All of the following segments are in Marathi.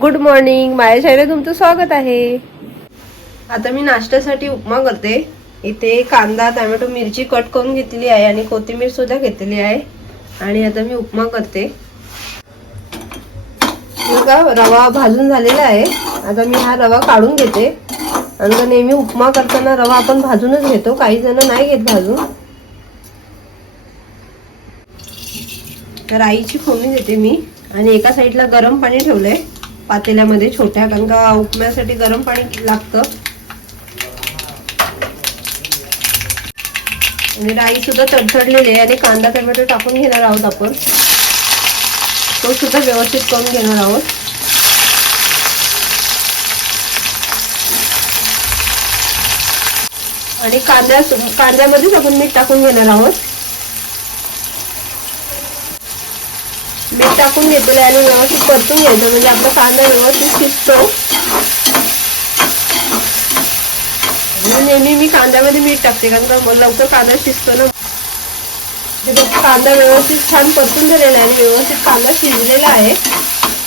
गुड मॉर्निंग माझ्या शाळेला तुमचं स्वागत आहे. आता मी नाश्त्यासाठी उपमा करते. इथे कांदा टोमॅटो मिरची कट करून घेतली आहे आणि कोथिंबीर सुद्धा घेतलेली आहे. आणि आता मी उपमा करते. का रवा भाजून झालेला आहे. आता मी हा रवा काढून घेते. आणि जर नेहमी उपमा करताना रवा आपण भाजूनच घेतो. काही जण नाही घेत भाजून. तर आईची फोडणी देते मी. आणि एका साईडला गरम पाणी ठेवलंय. पातेल्यामध्ये छोट्या कारण का उपम्यासाठी गरम पाणी लागतं. आणि राई सुद्धा तडतडलेली आहे आणि कांदा टमॅटो टाकून घेणार आहोत आपण. तो सुद्धा व्यवस्थित करून घेणार आहोत. आणि कांद्या कांद्यामध्येच आपण मीठ टाकून घेणार आहोत मीठ टाकून घेतलेलं आहे आणि व्यवस्थित परतून घ्यायचं. म्हणजे आपला कांदा व्यवस्थित शिजतो. नेहमी मी कांद्यामध्ये मीठ टाकते कारण लवकर कांदा शिजतो ना. कांदा व्यवस्थित छान परतून झालेला आहे आणि व्यवस्थित कांदा शिजलेला आहे.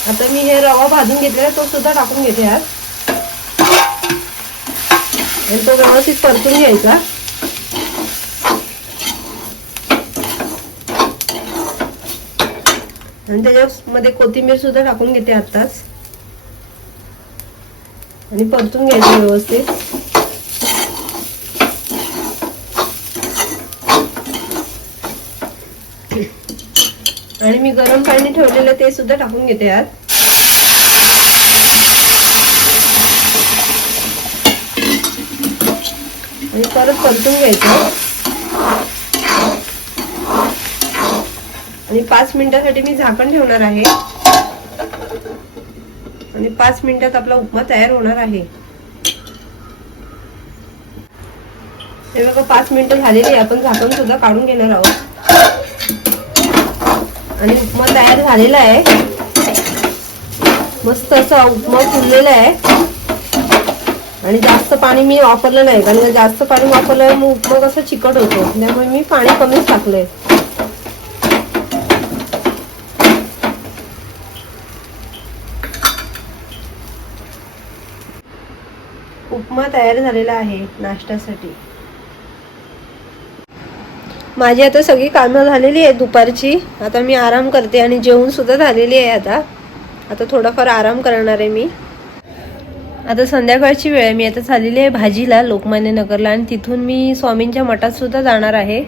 आता मी हे रवा भाजून घेतलेला तो सुद्धा टाकून घेते यात आणि तो व्यवस्थित परतून घ्यायचा. आणि त्याच्यामध्ये कोथिंबीर सुद्धा टाकून घेते आत्ताच. आणि परतून घ्यायचं व्यवस्थित. आणि मी गरम पाणी ठेवलेलं ते सुद्धा टाकून घेते यात. आणि परत परतून घ्यायचं. आणि पाच मिनिटासाठी मी झाकण ठेवणार आहे. आणि पाच मिनिटात आपला उपमा तयार होणार आहे. हे बघा पाच मिनिटं झालेली आहे. आपण झाकण सुद्धा काढून घेणार आहोत. आणि उपमा तयार झालेला आहे. मस्त असा उपमा फुललेला आहे. आणि जास्त पाणी मी वापरलं नाही. कारण जास्त पाणी वापरलं मग उपमा कसा चिकट होतो. त्यामुळे मी पाणी कमीच टाकलंय. उपमा तयार झालेला आहे नाश्त्यासाठी. माझी आता सगळी कामं झालेली आहे दुपारची. आता मी आराम करते आणि जेवण सुद्धा झालेली आहे आता. आता थोडाफार आराम करणार आहे मी. आता संध्याकाळची वेळ आहे मी आता झालेली आहे भाजीला लोकमान्य नगरला आणि तिथून मी स्वामींच्या मठात सुद्धा जाणार आहे.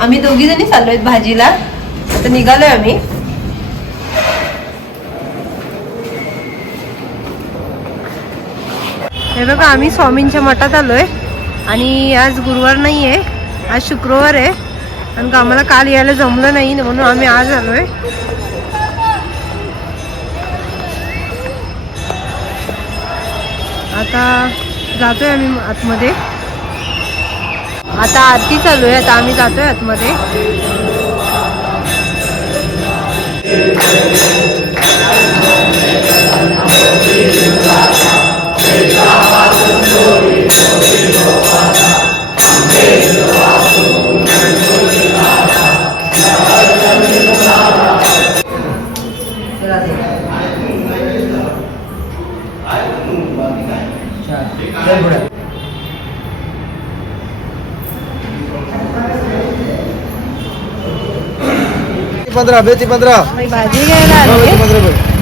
आम्ही दोघी जणी चाललो आहेत भाजीला. आता निघालोय आम्ही. हे बघा आम्ही स्वामींच्या मठात आलोय. आणि आज गुरुवार नाही आहे आज शुक्रवार आहे. आणि का आम्हाला काल यायला जमलं नाही म्हणून आम्ही आज आलोय. आता जातोय आम्ही आतमध्ये. आता आरती चालू आहे आता आम्ही जातोय आतमध्ये. पंधरा बेती पंधरा. भाजी घ्यायला आले. बेती पंधरा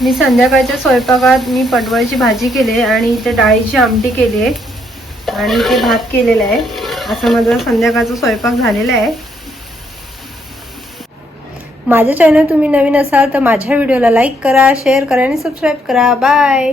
मी संध्याकाळच्या स्वयंपाकात मी पटवळची भाजी केली आहे आणि इथे डाळीची आमटी केली आहे आणि इथे भात केलेला आहे. असं माझा संध्याकाळचा स्वयंपाक झालेला आहे. माझ्या चॅनल तुम्ही नवीन असाल तर माझ्या व्हिडिओला लाईक करा शेअर करा आणि सबस्क्राईब करा. बाय